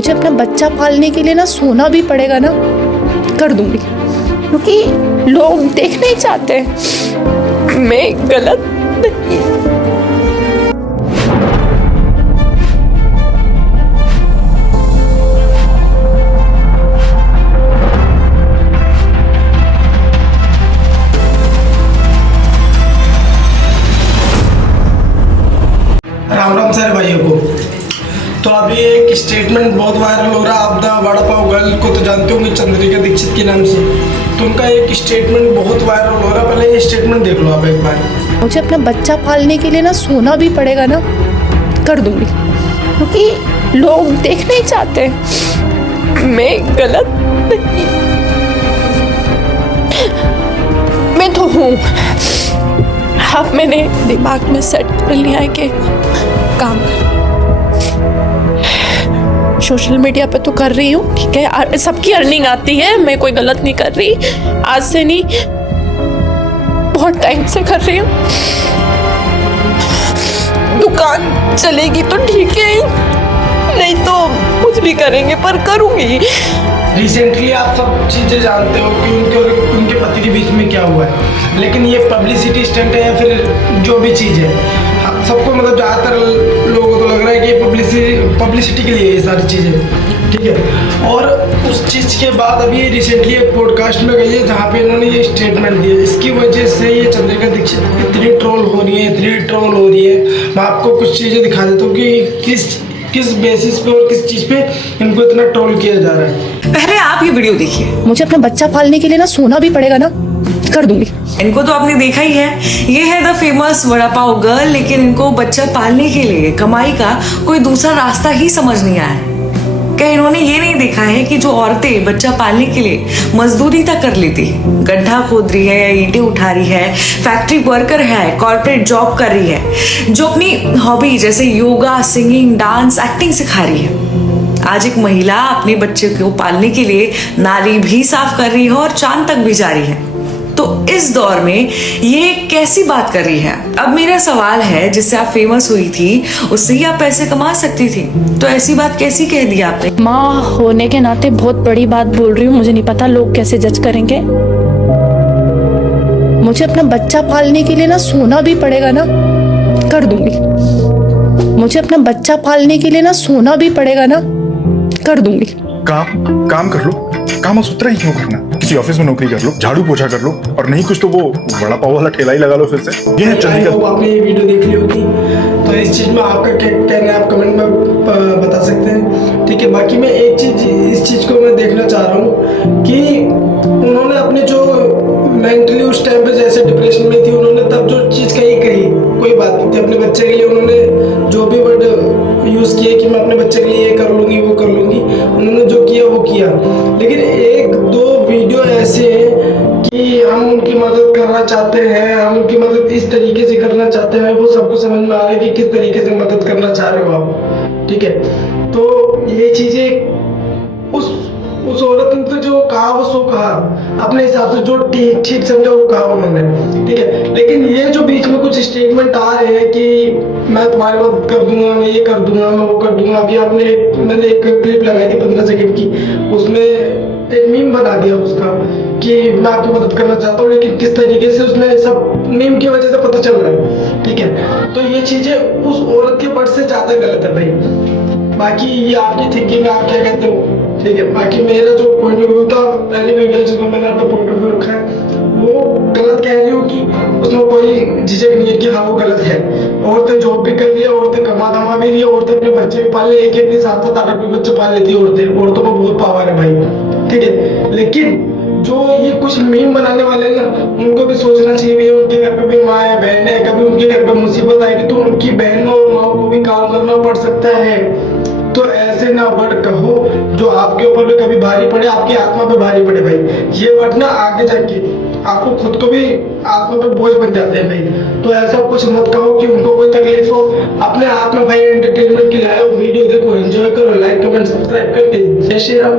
मुझे अपना बच्चा पालने के लिए ना सोना भी पड़ेगा ना, कर दूंगी, क्योंकि लोग देखना ही चाहते हैं मैं गलत नहीं। राम राम सारे भाइयों को। तो अभी एक स्टेटमेंट बहुत वायरल हो रहा है। आप द वड़ा पाव गर्ल को तो जानते होंगे, चंद्रिका दीक्षित के नाम से। तो उनका एक स्टेटमेंट बहुत वायरल हो रहा है। पहले ये स्टेटमेंट देख लो आप एक बार। मुझे अपना बच्चा पालने के लिए ना सोना भी पड़ेगा ना, कर दूंगी, क्योंकि लोग देखना ही चाहते हैं मैं गलत नहीं। मैं तो हूँ। अब मैंने दिमाग में सेट कर लिया है कि काम सोशल मीडिया पे तो कर रही हूँ, ठीक है, सबकी अर्निंग आती है, मैं कोई गलत नहीं कर रही, आज से नहीं बहुत टाइम से कर रही हूँ। दुकान चलेगी तो ठीक है, नहीं तो कुछ भी करेंगे पर करूँगी। रिसेंटली आप सब चीज़ें जानते हो कि उनके और उनके पति के बीच में क्या हुआ है, लेकिन ये पब्लिसिटी स्टंट है या फिर जो भी चीज़ है, सबको मतलब ज़्यादातर लोगों को तो लग रहा है कि पब्लिसिटी के लिए ये सारी चीज़ें, ठीक है। और उस चीज़ के बाद अभी रिसेंटली एक पॉडकास्ट में गई है जहाँ पे इन्होंने ये स्टेटमेंट दिया। इसकी वजह से ये चंद्रिका दीक्षित इतनी ट्रोल हो रही है, मैं आपको कुछ चीज़ें दिखा देता हूँ कि किस बेसिस पे और किस चीज़ पे इनको इतना ट्रोल किया जा रहा है। पहले आप ये वीडियो देखिए। मुझे अपना बच्चा पालने के लिए ना सोना भी पड़ेगा ना, कर दूंगी। इनको तो आपने देखा ही है, ये है the famous vada pav girl, लेकिन इनको बच्चा पालने के लिए कमाई का कोई दूसरा रास्ता ही समझ नहीं आया है। क्या इन्होंने ये नहीं देखा है कि जो औरतें बच्चा पालने के लिए मजदूरी तक कर लेती है, गड्ढा खोद रही है, ईंटें उठा रही है, फैक्ट्री वर्कर है, कॉर्पोरेट जॉब कर रही है, जो अपनी हॉबी जैसे योगा, सिंगिंग, डांस, एक्टिंग सिखा रही है, आज एक महिला अपने बच्चे को पालने के लिए नाली भी साफ कर रही है और चांद तक भी जा रही है। तो इस दौर में ये कैसी बात कर रही है? अब मेरा सवाल है, जिससे आप फेमस हुई थी उससे ही आप पैसे कमा सकती थी, तो ऐसी बात कैसी कह दी आपने? माँ होने के नाते बहुत बड़ी बात बोल रही हूँ, मुझे नहीं पता लोग कैसे जज करेंगे। मुझे अपना बच्चा पालने के लिए ना सोना भी पड़ेगा ना, कर दूंगी। मुझे अपना बच्चा पालने के लिए ना सोना भी पड़ेगा ना, कर दूंगी। काम कर लो, काम सूत्रा ही क्यों करना? किसी ऑफिस में नौकरी कर लो, झाड़ू पोछा कर लो, और नहीं कुछ तो वो वड़ा पाव वाला ठेला ही लगा लो फिर से। ये है चंद्रिका। आपने ये वीडियो देख ली होगी, तो इस चीज़ में आपका क्या कहना है आप कमेंट में बता सकते हैं, ठीक है। बाकी मैं एक चीज़, इस चीज़ को मैं देखना चाह रहा हूँ कि उन्होंने अपने जो मेंटली उस टाइम पे जैसे डिप्रेशन में थी, उन्होंने तब जो चीज़ कही कोई बात नहीं थी। अपने बच्चे के लिए उन्होंने जो भी वर्ड यूज़ किए कि मैं अपने बच्चे के लिए ये कर लूँगी, वो कर लूँगी, उन्होंने जो किया वो किया। लेकिन एक दो वीडियो ऐसे हैं कि हम उनकी मदद करना चाहते हैं, हम उनकी मदद इस तरीके से करना चाहते हैं, वो सबको समझ में आ रहा है कि किस तरीके से मदद करना चाह रहे हो आप, ठीक है। तो ये चीज़ें उस औरत ने तो जो कहा वो सो कहा, अपने हिसाब से जो ठीक समझा वो कहा उन्होंने, ठीक है। लेकिन ये जो बीच में कुछ स्टेटमेंट आ रहे हैं कि मैं तुम्हारी मदद कर दूंगा, मैं ये कर दूंगा, मैं वो कर दूंगा। अभी मैंने एक क्लिप लगाई थी 15 सेकंड की, उसमें एक मीम बना दिया उसका कि मैं आपकी मदद करना चाहता हूँ, लेकिन किस तरीके से उसमें सब मीम की वजह से पता चल रहा है, ठीक है। तो ये चीजें उस औरत के वर्ड से ज्यादा गलत है भाई। बाकी ये आपकी थिंकिंग, आप क्या कहते हो, ठीक है। बाकी मेरा जो पॉइंट ऑफ व्यू था, पहली वीडियो जिसमें मैंने अपना पॉइंट ऑफ व्यू रखा है, वो गलत कह रही हूँ कि उसमें कोई झिझक नहीं है कि हाँ वो गलत है। औरतें जॉब भी कर रही है, औरतें कमा धमा भी रही है, औरतें अपने बच्चे भी पाल रही है, एक अपने साथ साथ 8 बच्चे पाल लेती है औरतों को बहुत पावर है भाई, ठीक है। लेकिन जो ये कुछ मीम बनाने वाले ना, उनको भी सोचना चाहिए, उनके घर पे भी माँ है, बहन है, कभी उनके घर पे मुसीबत आएगी तो उनकी बहनों और माँ को भी काम करना पड़ सकता है। तो ऐसे ना वर्ड कहो जो आपके ऊपर भी कभी भारी पड़े, आपकी आत्मा पे भारी पड़े भाई। ये वर्ड ना आगे जाके आपको खुद को भी आत्मा पे बोझ बन जाते हैं भाई। तो ऐसा कुछ मत कहो कि उनको कोई तकलीफ हो। अपने आप में भाई एंटरटेनमेंट के लिए वीडियो देखो, एंजॉय करो, लाइक कमेंट सब्सक्राइब करके। जय श्री राम।